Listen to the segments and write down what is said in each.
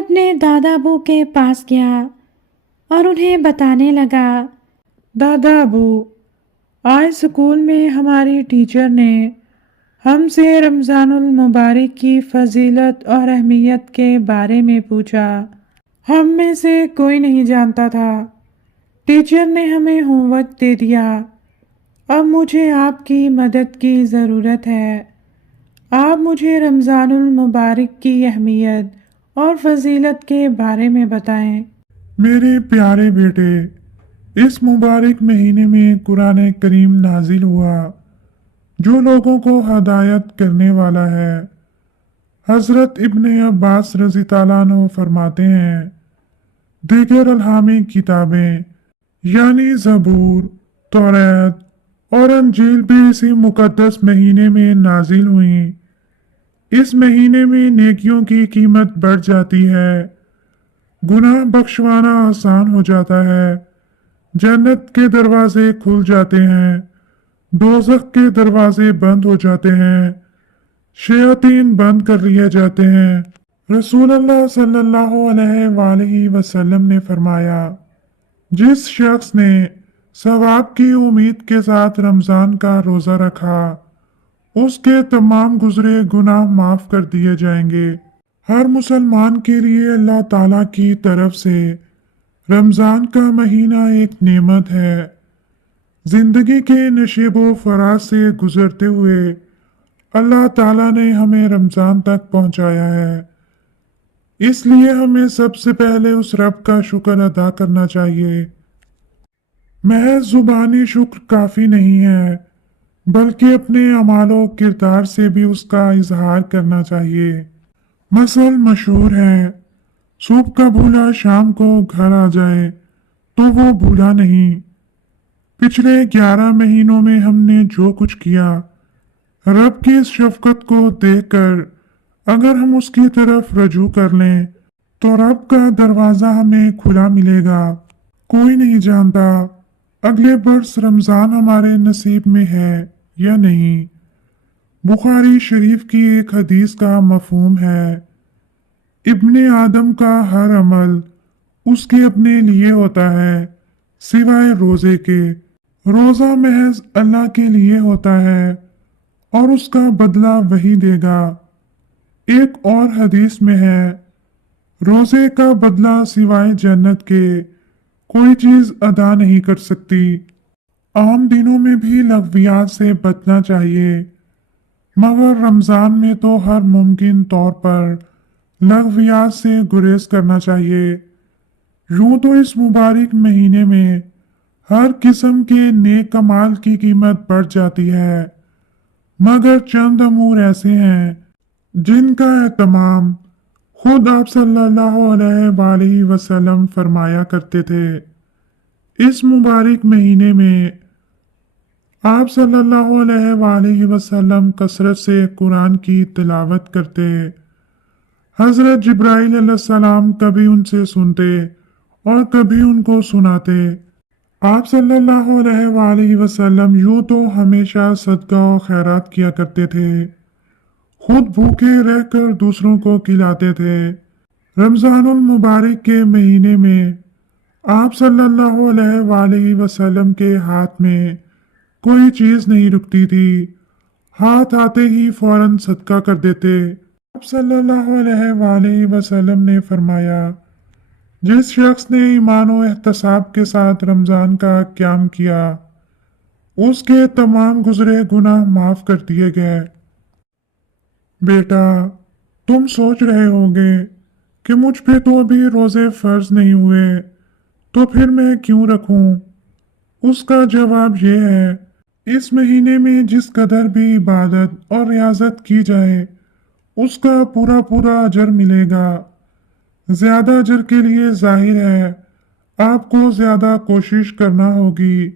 اپنے دادا ابو کے پاس گیا اور انہیں بتانے لگا، دادا ابو، آج اسکول میں ہماری ٹیچر نے ہم سے رمضان المبارک کی فضیلت اور اہمیت کے بارے میں پوچھا۔ ہم میں سے کوئی نہیں جانتا تھا۔ ٹیچر نے ہمیں ہوم ورک دے دیا۔ اب مجھے آپ کی مدد کی ضرورت ہے۔ آپ مجھے رمضان المبارک کی اہمیت اور فضیلت کے بارے میں بتائیں۔ میرے پیارے بیٹے، اس مبارک مہینے میں قرآن کریم نازل ہوا جو لوگوں کو ہدایت کرنے والا ہے۔ حضرت ابن عباس رضی اللہ عنہ فرماتے ہیں، دیگر الہامی کتابیں یعنی زبور، توریت اور انجیل بھی اسی مقدس مہینے میں نازل ہوئیں۔ اس مہینے میں نیکیوں کی قیمت بڑھ جاتی ہے، گناہ بخشوانا آسان ہو جاتا ہے، جنت کے دروازے کھل جاتے ہیں، دوزخ کے دروازے بند ہو جاتے ہیں، شیاطین بند کر لیے جاتے ہیں۔ رسول اللہ صلی اللہ علیہ وآلہ وسلم نے فرمایا، جس شخص نے ثواب کی امید کے ساتھ رمضان کا روزہ رکھا، اس کے تمام گزرے گناہ معاف کر دیے جائیں گے۔ ہر مسلمان کے لیے اللہ تعالیٰ کی طرف سے رمضان کا مہینہ ایک نعمت ہے۔ زندگی کے نشیب و فراز سے گزرتے ہوئے اللہ تعالیٰ نے ہمیں رمضان تک پہنچایا ہے، اس لیے ہمیں سب سے پہلے اس رب کا شکر ادا کرنا چاہیے۔ محض زبانی شکر کافی نہیں ہے، بلکہ اپنے اعمال و کردار سے بھی اس کا اظہار کرنا چاہیے۔ مثل مشہور ہے، صبح کا بھولا شام کو گھر آ جائے تو وہ بھولا نہیں۔ پچھلے 11 مہینوں میں ہم نے جو کچھ کیا، رب کی اس شفقت کو دیکھ کر اگر ہم اس کی طرف رجوع کر لیں تو رب کا دروازہ ہمیں کھلا ملے گا۔ کوئی نہیں جانتا اگلے برس رمضان ہمارے نصیب میں ہے یا نہیں۔ بخاری شریف کی ایک حدیث کا مفہوم ہے، ابن آدم کا ہر عمل اس کے اپنے لیے ہوتا ہے سوائے روزے کے۔ روزہ محض اللہ کے لیے ہوتا ہے اور اس کا بدلہ وہی دے گا۔ ایک اور حدیث میں ہے، روزے کا بدلہ سوائے جنت کے کوئی چیز ادا نہیں کر سکتی۔ عام دنوں میں بھی لغویات سے بچنا چاہیے، مگر رمضان میں تو ہر ممکن طور پر لغویات سے گریز کرنا چاہیے۔ یوں تو اس مبارک مہینے میں ہر قسم کے نیک اعمال کی قیمت بڑھ جاتی ہے، مگر چند امور ایسے ہیں جن کا اہتمام خود آپ صلی اللہ علیہ وآلہ وسلم فرمایا کرتے تھے۔ اس مبارک مہینے میں آپ صلی اللہ علیہ وآلہ وسلم کثرت سے قرآن کی تلاوت کرتے۔ حضرت جبرائیل علیہ السلام کبھی ان سے سنتے اور کبھی ان کو سناتے۔ آپ صلی اللہ علیہ وآلہ وسلم یوں تو ہمیشہ صدقہ و خیرات کیا کرتے تھے، خود بھوکے رہ کر دوسروں کو کھلاتے تھے۔ رمضان المبارک کے مہینے میں آپ صلی اللہ علیہ وآلہ وسلم کے ہاتھ میں کوئی چیز نہیں رکتی تھی، ہاتھ آتے ہی فوراً صدقہ کر دیتے۔ آپ صلی اللہ علیہ وآلہ وسلم نے فرمایا، جس شخص نے ایمان و احتساب کے ساتھ رمضان کا قیام کیا، اس کے تمام گزرے گناہ معاف کر دیے گئے۔ بیٹا، تم سوچ رہے ہوگے کہ مجھ پہ تو ابھی روزے فرض نہیں ہوئے، تو پھر میں کیوں رکھوں؟ اس کا جواب یہ ہے، اس مہینے میں جس قدر بھی عبادت اور ریاضت کی جائے، اس کا پورا پورا اجر ملے گا۔ زیادہ اجر کے لیے ظاہر ہے آپ کو زیادہ کوشش کرنا ہوگی۔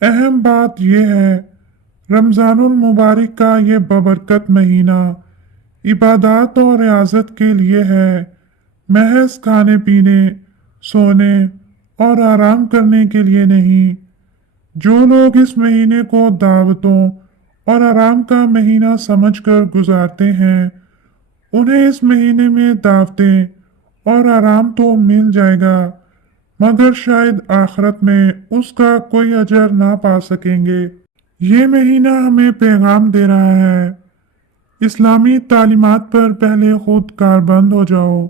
اہم بات یہ ہے، رمضان المبارک کا یہ بابرکت مہینہ عبادات اور ریاضت کے لیے ہے، محض کھانے پینے، سونے اور آرام کرنے کے لیے نہیں۔ جو لوگ اس مہینے کو دعوتوں اور آرام کا مہینہ سمجھ کر گزارتے ہیں، انہیں اس مہینے میں دعوتیں اور آرام تو مل جائے گا، مگر شاید آخرت میں اس کا کوئی اجر نہ پا سکیں گے۔ یہ مہینہ ہمیں پیغام دے رہا ہے، اسلامی تعلیمات پر پہلے خود کاربند ہو جاؤ،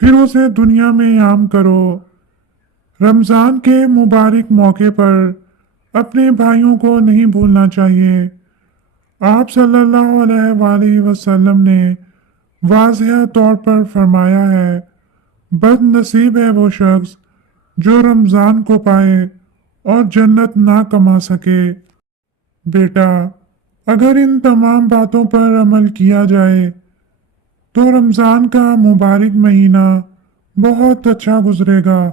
پھر اسے دنیا میں عام کرو۔ رمضان کے مبارک موقع پر اپنے بھائیوں کو نہیں بھولنا چاہیے۔ آپ صلی اللہ علیہ وآلہ وسلم نے واضح طور پر فرمایا ہے، بد نصیب ہے وہ شخص جو رمضان کو پائے اور جنت نہ کما سکے۔ بیٹا، اگر ان تمام باتوں پر عمل کیا جائے تو رمضان کا مبارک مہینہ بہت اچھا گزرے گا۔